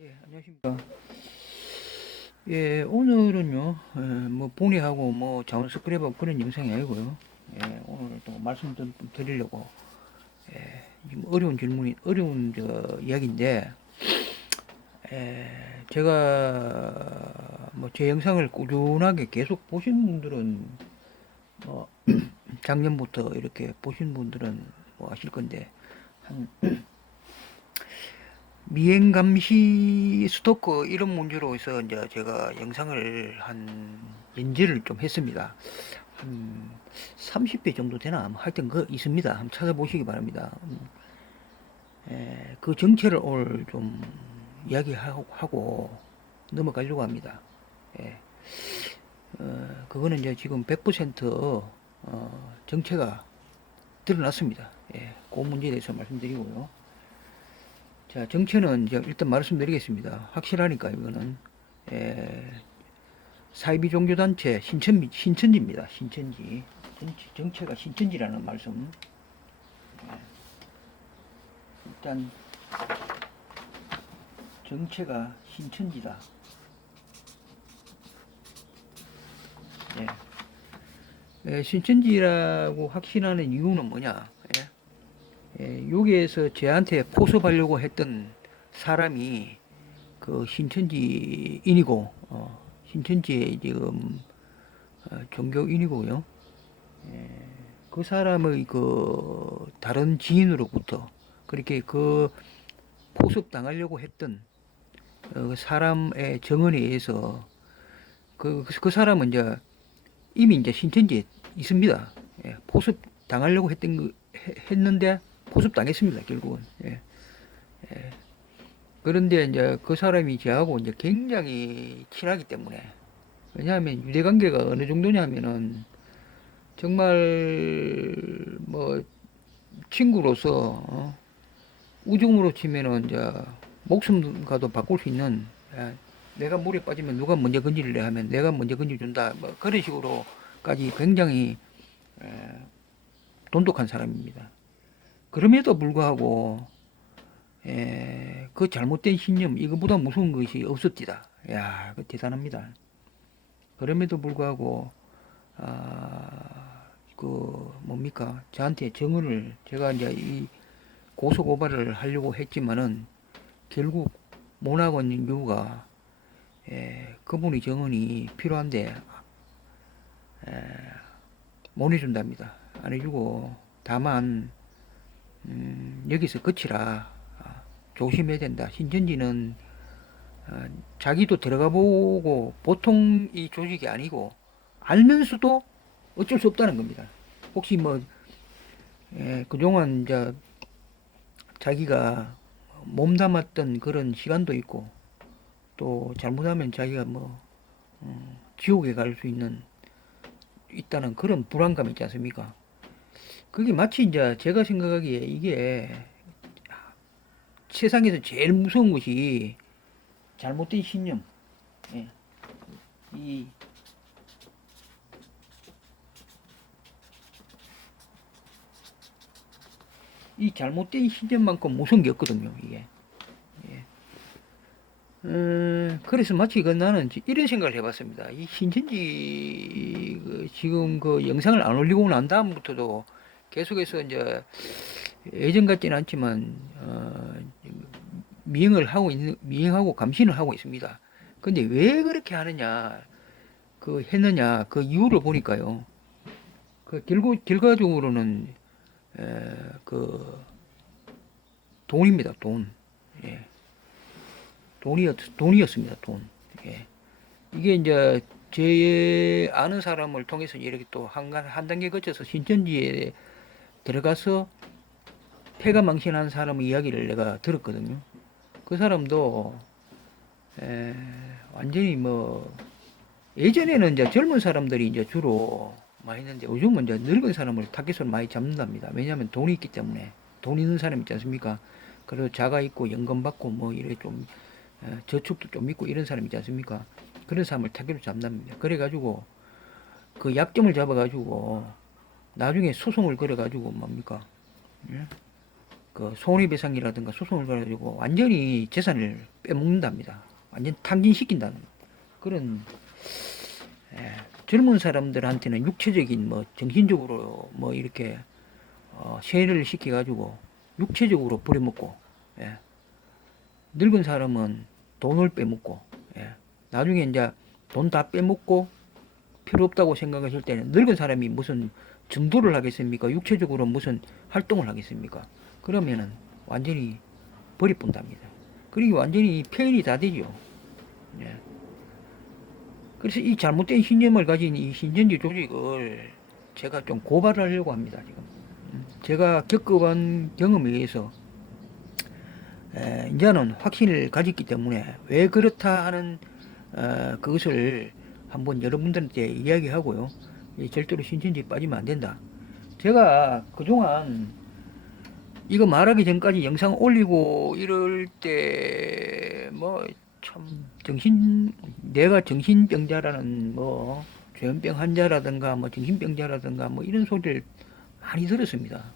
예, 안녕하십니까. 예, 오늘은요, 뭐, 봉리하고 뭐, 자원 스크랩하고 그런 영상이 아니고요. 예, 오늘 또 말씀 좀 드리려고, 지금 어려운 이야기인데, 제가 뭐, 제 영상을 꾸준하게 계속 보신 분들은, 뭐, 작년부터 이렇게 보신 분들은 뭐 아실 건데, 한 미행 감시 스토커 이런 문제로 해서 이제 제가 영상을 한 연재를 좀 했습니다. 한 30회 정도 되나? 뭐 하여튼 그 있습니다. 한번 찾아보시기 바랍니다. 그 정체를 오늘 좀 이야기하고 넘어가려고 합니다. 예, 그거는 이제 지금 100% 정체가 드러났습니다. 예, 그 문제에 대해서 말씀드리고요. 자, 정체는 이제 일단 말씀드리겠습니다. 확실하니까 이거는 사이비 종교단체 신천지입니다. 신천지. 정체가 신천지라는 말씀. 일단 정체가 신천지다. 예. 신천지라고 확신하는 이유는 뭐냐? 여기에서 저한테 포섭하려고 했던 사람이 그 신천지인이고, 신천지의 지금 종교인이고요. 그 사람의 그 다른 지인으로부터 그렇게 그 포섭 당하려고 했던 그 사람의 증언에 의해서 그 사람은 이제 이미 이제 신천지에 있습니다. 포섭 당하려고 했는데 포섭 당했습니다. 결국은. 그런데 이제 그 사람이 저하고 이제 굉장히 친하기 때문에 왜냐하면 유대 관계가 어느 정도냐면은 정말 뭐 친구로서 우정으로 치면은 이제 목숨과도 바꿀 수 있는 내가 물에 빠지면 누가 먼저 건지를래 하면 내가 먼저 건져준다 뭐 그런 식으로까지 굉장히 에, 돈독한 사람입니다. 그럼에도 불구하고 그 잘못된 신념 이거보다 무서운 것이 없었디다. 야, 그 대단합니다. 그럼에도 불구하고 그 뭡니까 저한테 증언을 제가 이제 이 고소 고발을 하려고 했지만은 결국 못하고 있는 이유가 그분의 증언이 필요한데 못 해준답니다. 안 해주고 다만 여기서 그치라. 조심해야 된다. 신천지는 자기도 들어가 보고 보통 이 조직이 아니고 알면서도 어쩔 수 없다는 겁니다. 혹시 뭐 그동안 이제 자기가 몸담았던 그런 시간도 있고 또 잘못하면 자기가 뭐 지옥에 갈 수 있다는 그런 불안감 있지 않습니까? 그게 마치 이제 제가 생각하기에 이게 세상에서 제일 무서운 것이 잘못된 신념. 예. 이, 이 잘못된 신념만큼 무서운 게 없거든요, 이게. 예. 그래서 마치 나는 이런 생각을 해봤습니다. 이 신천지 지금 그 영상을 안 올리고 난 다음부터도 계속해서 이제 예전 같지는 않지만 미행하고 감시를 하고 있습니다. 근데 왜 그렇게 하느냐, 했느냐, 그 이유를 보니까요. 결과적으로는, 그, 돈입니다, 돈. 예. 돈이었습니다, 돈. 예. 이게 이제 제 아는 사람을 통해서 이렇게 또 한 단계 거쳐서 신천지에 들어가서 폐가 망신한 사람의 이야기를 내가 들었거든요. 그 사람도 완전히 뭐 예전에는 이제 젊은 사람들이 이제 주로 많이 했는데 요즘은 이제 늙은 사람을 타겟으로 많이 잡는답니다. 왜냐하면 돈이 있기 때문에 돈 있는 사람 있지 않습니까? 그리고 자가 있고 연금 받고 뭐 이래 좀 저축도 좀 있고 이런 사람 있지 않습니까? 그런 사람을 타겟으로 잡는답니다. 그래가지고 그 약점을 잡아가지고 나중에 소송을 걸어가지고 뭡니까? 예? 그 손해배상이라든가 소송을 걸어가지고 완전히 재산을 빼먹는답니다. 완전 탕진시킨다는 그런 젊은 사람들한테는 육체적인 뭐 정신적으로 뭐 이렇게 세뇌를 시켜가지고 육체적으로 부려먹고 늙은 사람은 돈을 빼먹고 나중에 이제 돈 다 빼먹고 필요 없다고 생각하실 때는 늙은 사람이 무슨 전도를 하겠습니까? 육체적으로 무슨 활동을 하겠습니까? 그러면은 완전히 버려본답니다. 그리고 완전히 폐인이 다 되죠. 예. 그래서 이 잘못된 신념을 가진 이 신천지 조직을 제가 좀 고발하려고 합니다, 지금. 제가 겪어본 경험에 의해서, 이제는 확신을 가졌기 때문에 왜 그렇다 하는, 그것을 한번 여러분들한테 이야기하고요. 절대로 신천지에 빠지면 안 된다. 제가 그동안 이거 말하기 전까지 영상 올리고 이럴 때, 뭐, 참, 내가 정신병자라는, 뭐, 조현병 환자라든가, 뭐, 정신병자라든가, 뭐, 이런 소리를 많이 들었습니다.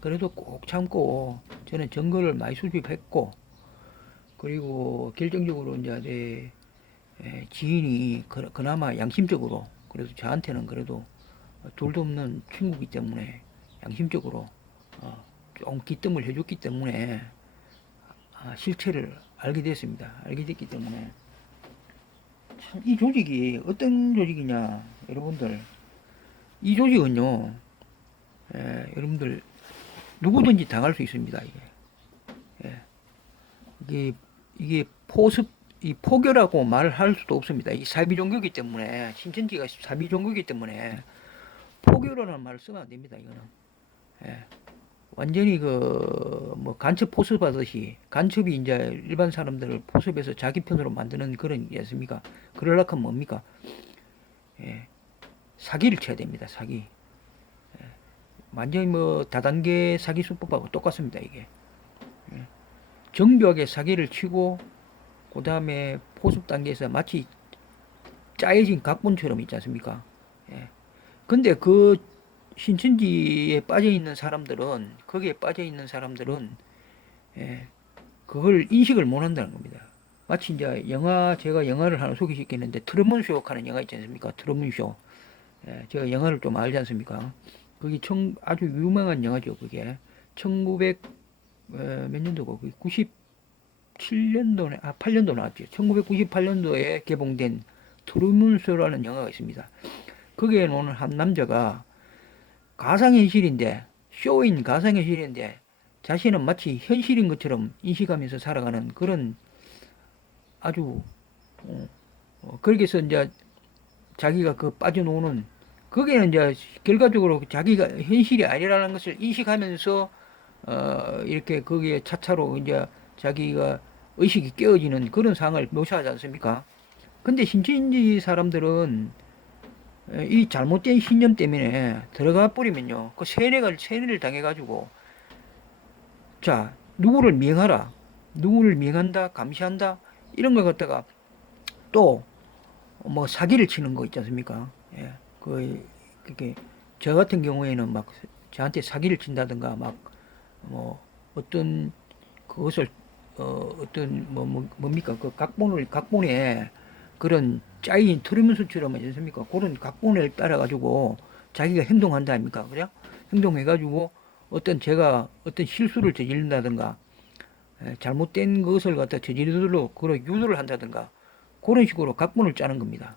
그래도 꼭 참고, 저는 증거를 많이 수집했고, 그리고 결정적으로 이제 지인이 그나마 양심적으로, 그래도 저한테는 그래도 둘도 없는 친구이기 때문에 양심적으로, 좀 기뜸을 해줬기 때문에 실체를 알게 됐습니다. 알게 됐기 때문에 참 이 조직이 어떤 조직이냐 여러분들, 이 조직은요 여러분들 누구든지 당할 수 있습니다. 이게 포습 이 포교라고 말할 수도 없습니다. 이 사비 종교이기 때문에 신천지가 사비 종교이기 때문에 포교라는 말을 쓰면 안 됩니다. 이거는 완전히 뭐 간첩 포섭하듯이 간첩이 이제 일반 사람들을 포섭해서 자기 편으로 만드는 그런 게 있습니까? 그러려고 하면 뭡니까? 사기를 쳐야 됩니다. 사기. 완전히 뭐 다단계 사기 수법하고 똑같습니다. 이게 정교하게 사기를 치고 그 다음에 포섭 단계에서 마치 짜여진 각본처럼 있지 않습니까? 근데 그 신천지에 빠져 있는 사람들은 거기에 빠져 있는 사람들은 그걸 인식을 못 한다는 겁니다. 마치 이제 제가 영화를 하나 소개시켰는데 트루먼 쇼 하는 영화 있지 않습니까? 트루먼 쇼. 제가 영화를 좀 알지 않습니까? 그게 아주 유명한 영화죠. 그게 1900 몇 년도고? 97년도에 8년도 나왔죠. 1998년도에 개봉된 트루먼 쇼라는 영화가 있습니다. 거기에 나오는 한 남자가 가상현실인데, 쇼인 가상현실인데, 자신은 마치 현실인 것처럼 인식하면서 살아가는 그런 아주, 그렇게 해서 이제 자기가 빠져노는, 거기에는 이제 결과적으로 자기가 현실이 아니라는 것을 인식하면서, 이렇게 거기에 차차로 이제 자기가 의식이 깨어지는 그런 상황을 묘사하지 않습니까? 근데 신천지 사람들은 이 잘못된 신념 때문에 들어가 버리면요. 그 세뇌를 당해가지고, 자, 누구를 미행하라. 누구를 미행한다, 감시한다, 이런 걸 갖다가 또, 뭐, 사기를 치는 거 있지 않습니까? 그게, 저 같은 경우에는 막, 저한테 사기를 친다든가, 막, 뭐, 어떤, 그것을, 뭡니까? 그 각본에 그런 짜인 트루먼쇼처럼 하지 않습니까? 그런 각본을 따라가지고 자기가 행동한다 아닙니까? 그죠? 행동해가지고 제가 어떤 실수를 저지른다든가, 잘못된 것을 갖다 저지르도록 그런 유도를 한다든가, 그런 식으로 각본을 짜는 겁니다.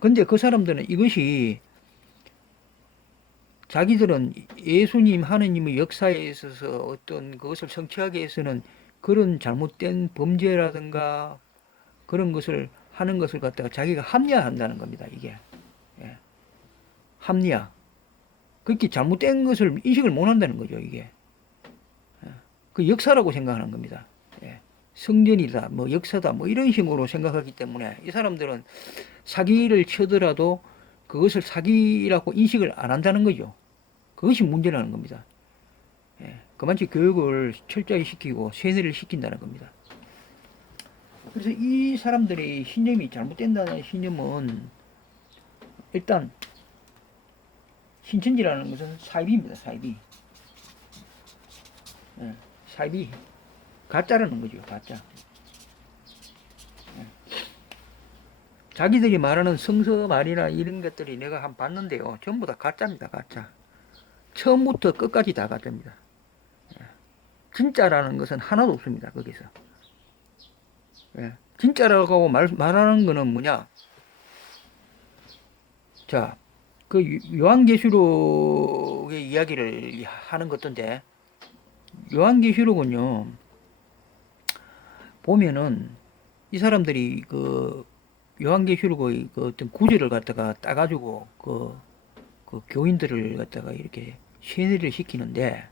근데 그 사람들은 이것이 자기들은 예수님, 하느님의 역사에 있어서 어떤 그것을 성취하기 위해서는 그런 잘못된 범죄라든가 그런 것을 하는 것을 갖다가 자기가 합리화한다는 겁니다. 이게 합리화. 그렇게 잘못된 것을 인식을 못 한다는 거죠. 이게 그 역사라고 생각하는 겁니다. 성전이다, 뭐 역사다, 뭐 이런 식으로 생각하기 때문에 이 사람들은 사기를 쳐더라도 그것을 사기라고 인식을 안 한다는 거죠. 그것이 문제라는 겁니다. 그만치 교육을 철저히 시키고 세뇌를 시킨다는 겁니다. 그래서 이 사람들의 신념이 잘못된다는 신념은 일단 신천지라는 것은 사이비입니다. 사이비. 예, 사이비 가짜라는 거죠. 가짜. 예. 자기들이 말하는 성서 말이나 이런 것들이 내가 한 봤는데요. 전부 다 가짜입니다. 가짜. 처음부터 끝까지 다 가짜입니다. 예. 진짜라는 것은 하나도 없습니다. 거기서. 예. 진짜라고 말하는 거는 뭐냐? 자, 그 요한계시록의 이야기를 하는 것던데, 요한계시록은요, 보면은 이 사람들이 그 요한계시록의 그 어떤 구절을 갖다가 따가지고 그 교인들을 갖다가 이렇게 세뇌를 시키는데,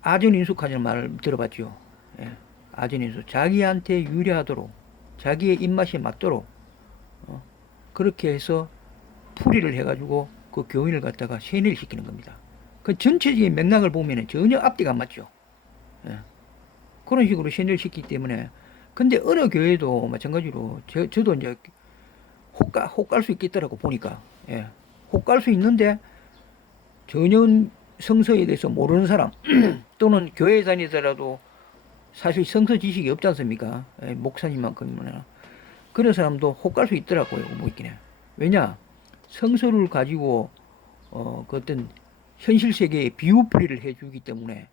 아전인숙하는 말을 들어봤죠. 예. 아전인숙. 자기한테 유리하도록, 자기의 입맛에 맞도록, 그렇게 해서 풀이를 해가지고 그 교인을 갖다가 세뇌를 시키는 겁니다. 그 전체적인 맥락을 보면 전혀 앞뒤가 안 맞죠. 예. 그런 식으로 세뇌를 시키기 때문에. 근데 어느 교회도 마찬가지로 저도 이제 혹 갈 수 있겠더라고 보니까. 예. 혹 갈 수 있는데 전혀 성서에 대해서 모르는 사람 또는 교회 다니더라도 사실 성서 지식이 없지 않습니까? 예, 목사님만큼이나 그런 사람도 혹 갈 수 있더라고요. 뭐 있긴 해. 왜냐? 성서를 가지고 그 어떤 현실 세계에 비유풀이를 해주기 때문에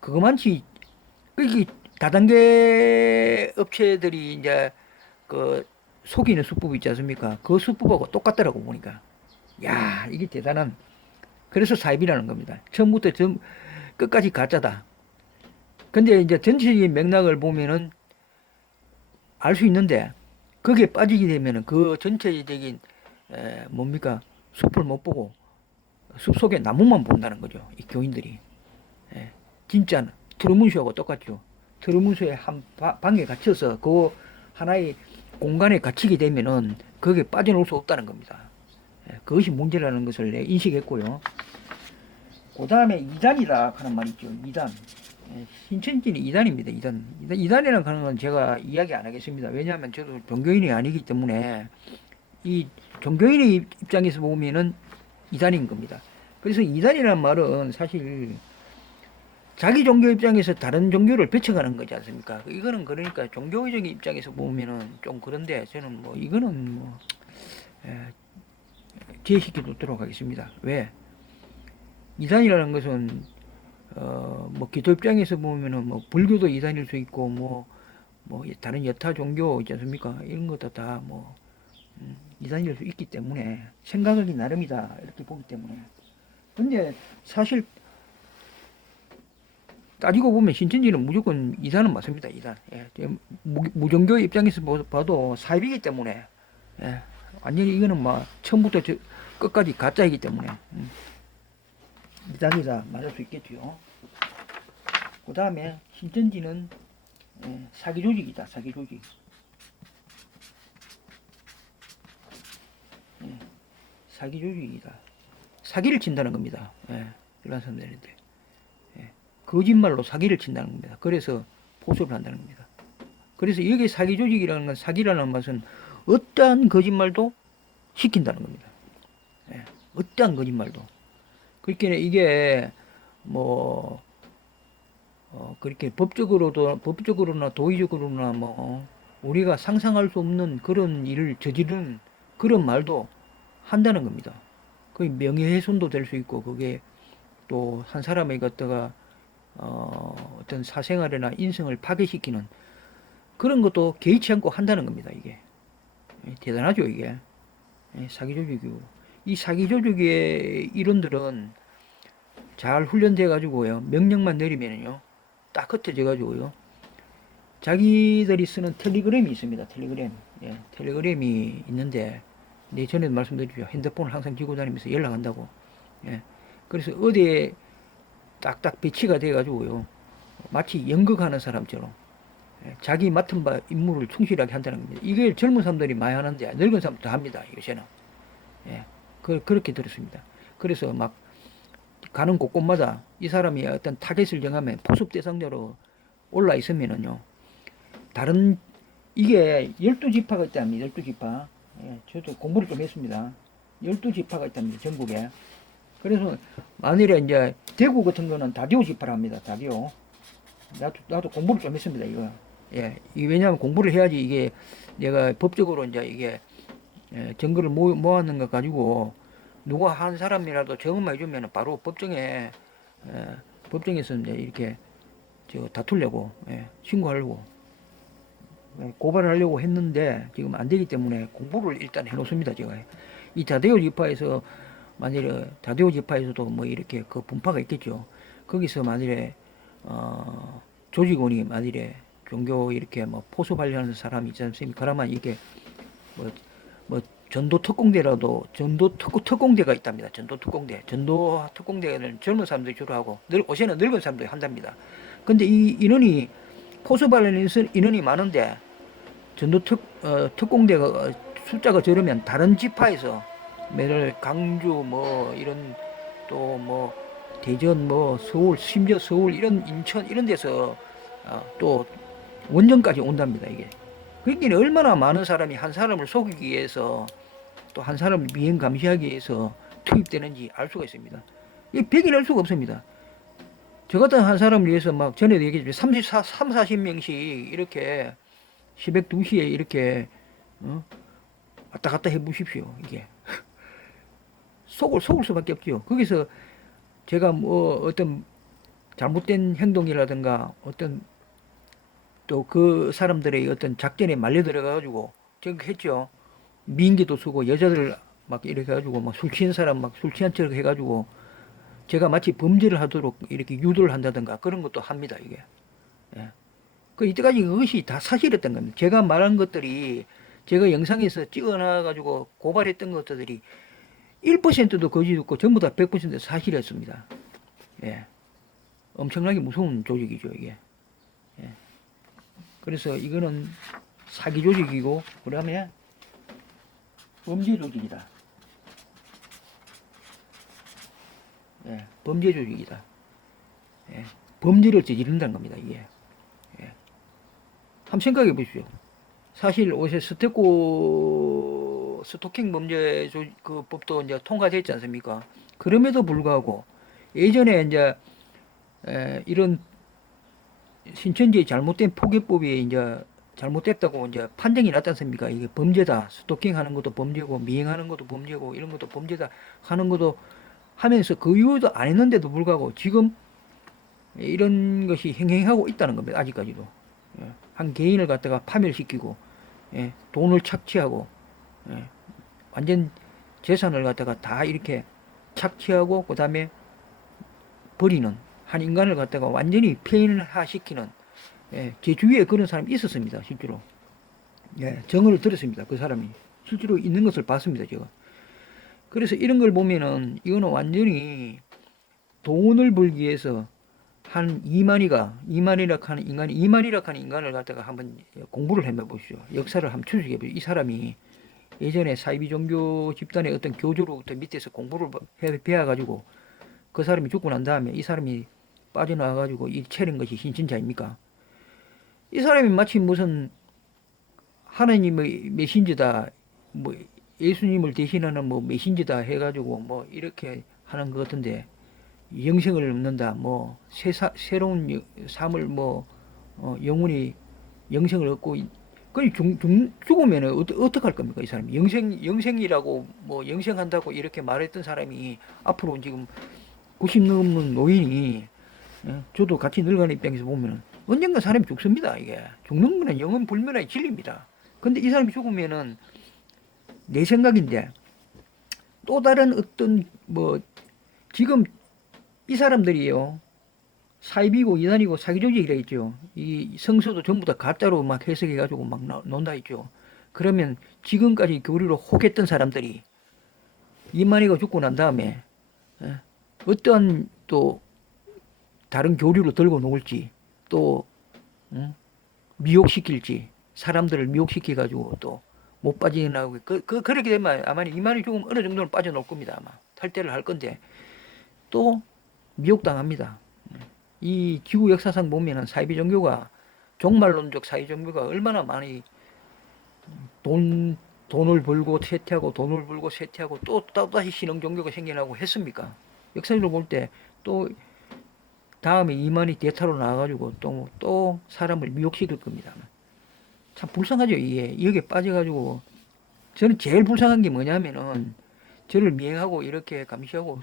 그것만치 이 다단계 업체들이 이제 그 속이는 수법이 있지 않습니까? 그 수법하고 똑같더라고 보니까. 야, 이게 대단한. 그래서 사입이라는 겁니다. 처음부터 끝까지 가짜다. 근데 이제 전체적인 맥락을 보면은 알 수 있는데 거기에 빠지게 되면은 그 전체적인 뭡니까? 숲을 못 보고 숲 속에 나무만 본다는 거죠. 이 교인들이. 예. 진짜 트루먼쇼하고 똑같죠. 트루먼쇼의 한 방에 갇혀서 그 하나의 공간에 갇히게 되면은 거기에 빠져나올 수 없다는 겁니다. 예. 그것이 문제라는 것을 인식했고요. 그 다음에 이단이라 하는 말이 있죠. 이단. 예. 신천지는 이단입니다. 이단. 이단이라는 건 제가 이야기 안 하겠습니다. 왜냐하면 저도 종교인이 아니기 때문에 이 종교인의 입장에서 보면은 이단인 겁니다. 그래서 이단이라는 말은 사실 자기 종교 입장에서 다른 종교를 배척하는 거지 않습니까? 이거는 그러니까 종교적인 입장에서 보면은 좀 그런데 저는 뭐 이거는 뭐 제시켜 두도록 하겠습니다. 왜? 이단이라는 것은 뭐 기도 입장에서 보면은 뭐 불교도 이단일 수 있고 뭐 다른 여타 종교 있지 않습니까? 이런 것도 다 뭐 이단일 수 있기 때문에 생각하기 나름이다 이렇게 보기 때문에. 근데 사실 따지고 보면 신천지는 무조건 이단은 맞습니다. 이단. 예. 무종교 입장에서 봐도 사입이기 때문에 예. 완전히 이거는 뭐 처음부터 끝까지 가짜이기 때문에 이단이다 말할 수 있겠죠. 그 다음에 신천지는 사기 조직이다. 사기 조직. 사기 조직이다. 사기를 친다는 겁니다. 일반 사람들한테. 거짓말로 사기를 친다는 겁니다. 그래서 포섭을 한다는 겁니다. 그래서 여기 사기 조직이라는 건 사기라는 것은 어떠한 거짓말도 시킨다는 겁니다. 어떠한 거짓말도. 그렇게 이게 뭐 그렇게 법적으로나 도의적으로나 뭐 우리가 상상할 수 없는 그런 일을 저지르는 그런 말도 한다는 겁니다. 그 명예훼손도 될 수 있고 그게 또 한 사람의 갖다가 어떤 사생활이나 인성을 파괴시키는 그런 것도 개의치 않고 한다는 겁니다. 이게 대단하죠. 이게 사기 조직이고 이 사기 조직의 이론들은 잘 훈련돼 가지고요 명령만 내리면요 딱 흩어져 가지고요 자기들이 쓰는 텔레그램이 있습니다. 텔레그램이 있는데 전에도 말씀드렸죠. 핸드폰을 항상 쥐고 다니면서 연락한다고. 그래서 어디에 딱딱 배치가 돼 가지고요 마치 연극하는 사람처럼 자기 맡은 바 임무를 충실하게 한다는 겁니다. 이게 젊은 사람들이 많이 하는데 늙은 사람도 합니다. 요새는. 그렇게 들었습니다. 그래서 막 가는 곳곳마다 이 사람이 어떤 타겟을 정하면 포섭 대상자로 올라 있으면은요 다른 이게 12지파가 있답니다. 12지파. 저도 공부를 좀 했습니다. 12지파가 있답니다. 전국에. 그래서 만일에 이제 대구 같은 거는 다디오 지파랍니다. 다디오. 나도 공부를 좀 했습니다. 이거. 예, 이게 왜냐하면 공부를 해야지 이게 내가 법적으로 이제 이게 증거를 모았는 것 가지고 누가 한 사람이라도 저것만 해주면 바로 법정에서 이제 이렇게 저 다투려고 신고하려고 고발을 하려고 했는데 지금 안 되기 때문에 공부를 일단 해놓습니다. 제가 이 다데오 지파에서 만일에 다데오 지파에서도 뭐 이렇게 그 분파가 있겠죠. 거기서 만일에 조직원이 만일에 종교 이렇게 뭐 포수 관리하는 사람이 있지 않습니까? 그러면 이게 뭐, 뭐 전도 특공대라도 특공대가 있답니다. 전도 특공대는 젊은 사람들이 주로 하고 요새는 늙은 사람들이 한답니다. 근데 이 인원이 포수 관련 인원이 많은데 특공대가 숫자가 적으면 다른 지파에서 매를 강주 뭐 이런 또 뭐 대전 뭐 서울 심지어 서울 이런 인천 이런 데서 또 원정까지 온답니다 이게. 그러니까 얼마나 많은 사람이 한 사람을 속이기 위해서 또 한 사람을 미행 감시하기 위해서 투입되는지 알 수가 있습니다. 이 백일할 수가 없습니다. 저 같은 한 사람을 위해서 막 전에도 얘기했지만 40명씩 이렇게 새벽 2시에 이렇게 왔다 갔다 해 보십시오. 이게 속을 수밖에 없죠. 거기서 제가 뭐 어떤 잘못된 행동이라든가 어떤 또 그 사람들의 어떤 작전에 말려들어 가지고 저기 했죠. 미인계도 쓰고 여자들 막 이렇게 해가지고 막 술 취한 사람 막 술 취한 척 해가지고 제가 마치 범죄를 하도록 이렇게 유도를 한다든가 그런 것도 합니다 이게. 예. 그 이때까지 그것이 다 사실이었던 겁니다. 제가 말한 것들이 제가 영상에서 찍어놔가지고 고발했던 것들이 1%도 거짓 없고 전부 다 100% 사실이었습니다. 예. 엄청나게 무서운 조직이죠 이게. 예. 그래서 이거는 사기 조직이고 그다음에 범죄 조직이다. 예. 범죄 조직이다. 예. 범죄를 저지른다는 겁니다 이게. 예. 한번 생각해 보십시오. 사실 요새 스토킹 범죄 그 법도 이제 통과됐지 않습니까? 그럼에도 불구하고 예전에 이제 이런 신천지의 잘못된 포교법이 이제 잘못됐다고 이제 판정이 났지 않습니까? 이게 범죄다. 스토킹 하는 것도 범죄고 미행하는 것도 범죄고 이런 것도 범죄다 하는 것도 하면서 그 이후에도 안 했는데도 불구하고 지금 이런 것이 행행하고 있다는 겁니다. 아직까지도. 예. 한 개인을 갖다가 파멸시키고 돈을 착취하고 완전 재산을 갖다가 다 이렇게 착취하고 그 다음에 버리는 한 인간을 갖다가 완전히 폐인화시키는 제 주위에 그런 사람이 있었습니다. 실제로. 정을 들었습니다. 그 사람이. 실제로 있는 것을 봤습니다. 제가. 그래서 이런 걸 보면은 이거는 완전히 돈을 벌기 위해서 한 이만이라 하는 인간을 갖다가 한번 공부를 해보십시오. 역사를 한번 추적해 보십시오. 이 사람이 예전에 사이비 종교 집단의 어떤 교주로부터 밑에서 공부를 배워가지고 그 사람이 죽고 난 다음에 이 사람이 빠져나와가지고 이 차린 것이 신천지아닙니까? 이 사람이 마치 무슨 하나님의 메신저다, 뭐 예수님을 대신하는 뭐 메신저다 해가지고 뭐 이렇게 하는 것 같은데 영생을 얻는다, 뭐 새로운 삶을 뭐 영혼이 영생을 얻고 그 죽으면 어떡할 겁니까 이 사람이 영생이라고 뭐 영생한다고 이렇게 말했던 사람이 앞으로 지금 90 넘는 노인이 저도 같이 늙어가는 입장에서 보면은 언젠가 사람이 죽습니다. 이게 죽는 거는 영원 불멸의 진리입니다. 근데 이 사람이 죽으면은 내 생각인데 또 다른 어떤 뭐 지금 이 사람들이요 사이비고 이단이고 사기 조직이라 했죠. 이 성서도 전부 다 가짜로 막 해석해가지고 막 논다 했죠. 그러면 지금까지 교리로 혹했던 사람들이 이만희가 죽고 난 다음에 어떠한 또 다른 교류로 들고 놓을지 또 미혹시킬지 사람들을 미혹시켜가지고 또 못 빠져나오고 그렇게 되면 아마 이만희 죽으면 어느 정도는 빠져나올 겁니다. 아마 탈퇴를 할 건데 또 미혹당합니다. 이 지구 역사상 보면은 사이비 종교가 종말론적 사이비 종교가 얼마나 많이 돈을 벌고 쇠퇴하고 돈을 벌고 쇠퇴하고 또 다시 신흥 종교가 생겨나고 했습니까? 역사적으로 볼 때 또 다음에 이만희 대타로 나와가지고 또 사람을 미혹시킬 겁니다. 참 불쌍하죠. 이게 여기에 빠져가지고 저는 제일 불쌍한 게 뭐냐면은 저를 미행하고 이렇게 감시하고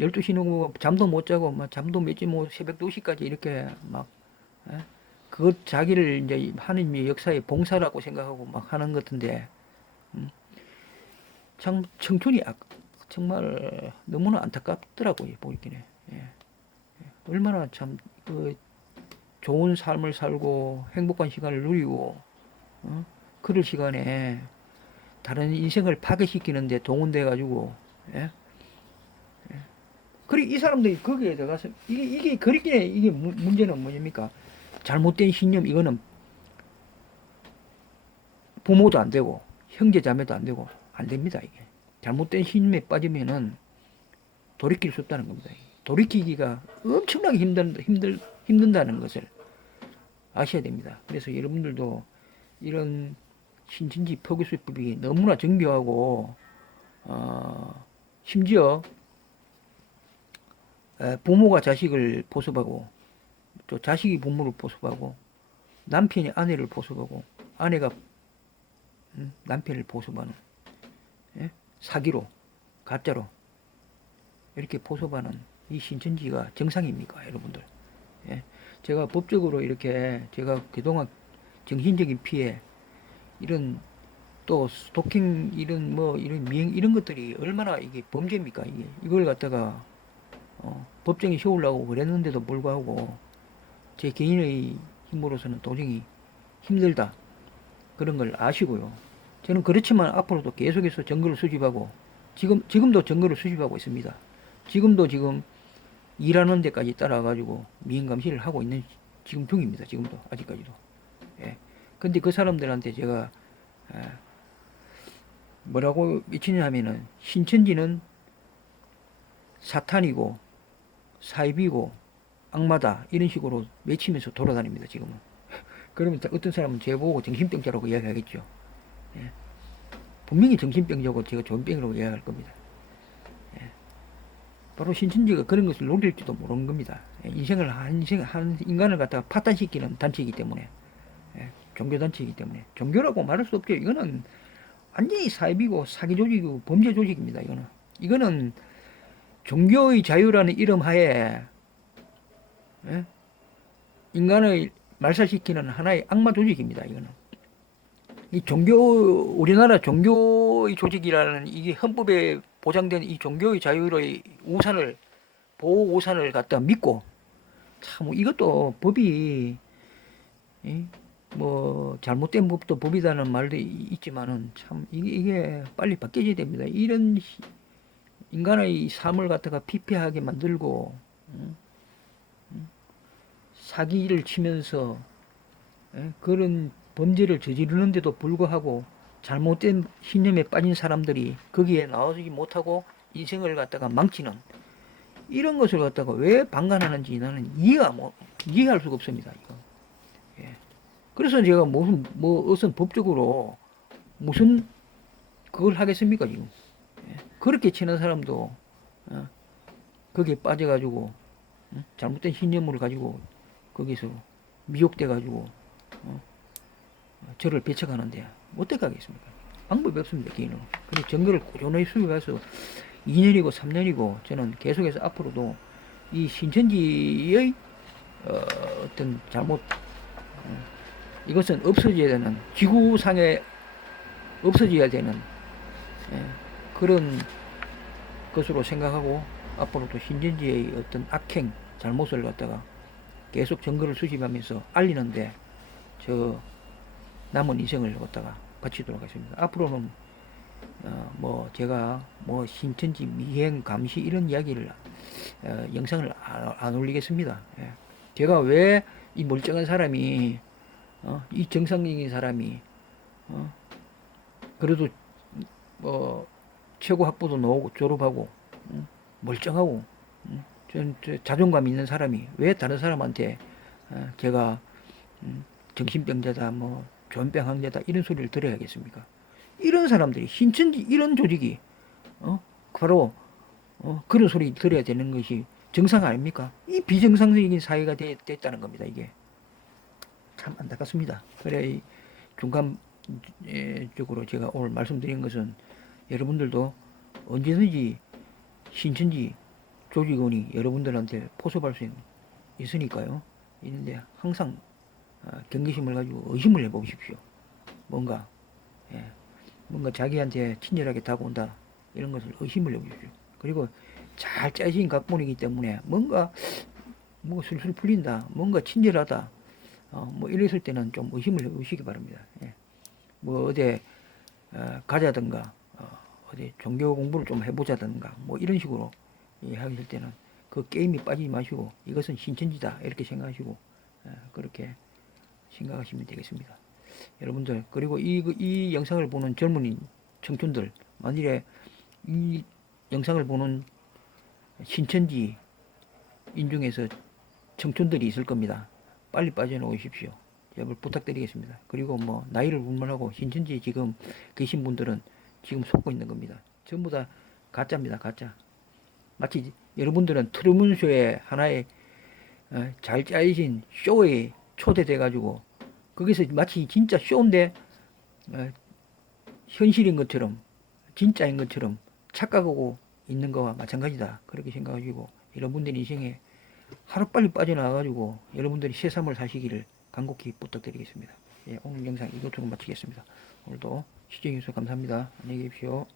12시 넘고 잠도 못 자고 막 잠도 맺지 뭐 새벽 2시까지 이렇게 막 예? 그것 자기를 이제 하느님의 역사의 봉사라고 생각하고 막 하는 것 같은데 참 청춘이 정말 너무나 안타깝더라고요 보이기에. 예. 얼마나 참 그 좋은 삶을 살고 행복한 시간을 누리고 그럴 시간에 다른 인생을 파괴시키는데 동원돼 가지고 예? 그리고 이 사람들이 거기에 들어가서 이게 그렇게 이게 문제는 뭐냐니까 잘못된 신념 이거는 부모도 안 되고 형제 자매도 안 되고 안 됩니다 이게 잘못된 신념에 빠지면은 돌이킬 수 없다는 겁니다. 돌이키기가 엄청나게 힘든다는 것을 아셔야 됩니다. 그래서 여러분들도 이런 신천지 포교수법이 너무나 정교하고 심지어 부모가 자식을 보습하고 또 자식이 부모를 보습하고 남편이 아내를 보습하고 아내가 남편을 보습하는 예? 사기로 가짜로 이렇게 보습하는 이 신천지가 정상입니까 여러분들? 예? 제가 법적으로 이렇게 제가 그동안 정신적인 피해 이런 또 스토킹 이런 뭐 이런 미행 이런 것들이 얼마나 이게 범죄입니까 이게 이걸 갖다가 법정에 세우려고 그랬는데도 불구하고 제 개인의 힘으로서는 도저히 힘들다 그런 걸 아시고요. 저는 그렇지만 앞으로도 계속해서 증거를 수집하고 지금도 증거를 수집하고 있습니다. 지금도 지금 일하는 데까지 따라가지고 미행 감시를 하고 있는 지금 중입니다. 지금도 아직까지도. 예. 근데 그 사람들한테 제가 뭐라고 미치냐 하면은 신천지는 사탄이고 사입이고 악마다 이런 식으로 외치면서 돌아다닙니다 지금은. 그러면 어떤 사람은 제보고 정신병자라고 이야기하겠죠. 예. 분명히 정신병자고 제가 좋은 병이라고 이야기할 겁니다. 예. 바로 신천지가 그런 것을 노릴지도 모르는 겁니다. 예. 인생을 한 인간을 갖다가 파탄시키는 단체이기 때문에 예. 종교단체이기 때문에 종교라고 말할 수 없죠. 이거는 완전히 사입이고 사기 조직이고 범죄 조직입니다. 이거는 종교의 자유라는 이름 하에 예? 인간을 말살시키는 하나의 악마 조직입니다. 이거는 우리나라 종교의 조직이라는 이게 헌법에 보장된 이 종교의 자유의 보호 우산을 갖다 믿고 참 이것도 법이 뭐 잘못된 법도 법이라는 말도 있지만은 참 이게 빨리 바뀌어야 됩니다. 이런 인간의 삶을 갖다가 피폐하게 만들고 사기를 치면서 그런 범죄를 저지르는데도 불구하고 잘못된 신념에 빠진 사람들이 거기에 나오지 못하고 인생을 갖다가 망치는 이런 것을 갖다가 왜 방관하는지 나는 이해할 수가 없습니다. 이거. 예. 그래서 제가 무슨 법적으로 무슨 그걸 하겠습니까 지금? 예. 그렇게 치는 사람도 거기에 빠져가지고 잘못된 신념을 가지고 거기서 미혹돼 가지고 저를 배척하는데 어떻게 하겠습니까? 방법이 없습니다 개인은. 그래서 증거를 꾸준히 수집해서 2년이고 3년이고 저는 계속해서 앞으로도 이 신천지의 어떤 잘못 이것은 없어져야 되는 지구상에 없어져야 되는 그런 것으로 생각하고 앞으로도 신천지의 어떤 악행 잘못을 갖다가 계속 증거를 수집하면서 알리는데 저 남은 인생을 갖다가 바치도록 하겠습니다. 앞으로는 뭐 제가 뭐 신천지 미행 감시 이런 이야기를 영상을 안 올리겠습니다. 예. 제가 왜 이 멀쩡한 사람이 이 정상적인 사람이 그래도 뭐 최고 학부도 나오고 졸업하고 멀쩡하고 자존감 있는 사람이 왜 다른 사람한테 제가 정신병자다 뭐 존병학자다 이런 소리를 들어야겠습니까? 이런 사람들이 신천지 이런 조직이 바로 그런 소리 들어야 되는 것이 정상 아닙니까? 이 비정상적인 사회가 됐다는 겁니다. 이게 참 안타깝습니다. 그래 이 중간적으로 제가 오늘 말씀드린 것은 여러분들도 언제든지 신천지 조직원이 여러분들한테 포섭할 수 있으니까요. 있는데 항상 경계심을 가지고 의심을 해보십시오. 뭔가 예, 뭔가 자기한테 친절하게 다가온다 이런 것을 의심을 해보십시오. 그리고 잘 짜진 각본이기 때문에 뭔가 술술 풀린다, 뭔가 친절하다, 뭐 이랬을 때는 좀 의심을 해보시기 바랍니다. 예. 뭐 어디 가자든가 어디 종교 공부를 좀 해보자든가 뭐 이런 식으로 하실 때는 그 게임이 빠지지 마시고 이것은 신천지다 이렇게 생각하시고 그렇게 생각하시면 되겠습니다. 여러분들 그리고 이 영상을 보는 젊은 청춘들 만일에 이 영상을 보는 신천지 인중에서 청춘들이 있을 겁니다. 빨리 빠져나오십시오. 제발 부탁드리겠습니다. 그리고 뭐 나이를 불문하고 신천지에 지금 계신 분들은 지금 속고 있는 겁니다. 전부 다 가짜입니다. 가짜. 마치 여러분들은 트루먼 쇼의 하나의 잘 짜여진 쇼에 초대돼 가지고 거기서 마치 진짜 쇼인데 어, 현실인 것처럼 진짜인 것처럼 착각하고 있는 거와 마찬가지다. 그렇게 생각하시고 여러분들 인생에 하루빨리 빠져나와가지고 여러분들이 새삼을 사시기를 간곡히 부탁드리겠습니다. 예, 오늘 영상 이것으로 마치겠습니다. 오늘도 시청해주셔서 감사합니다. 안녕히 계십시오.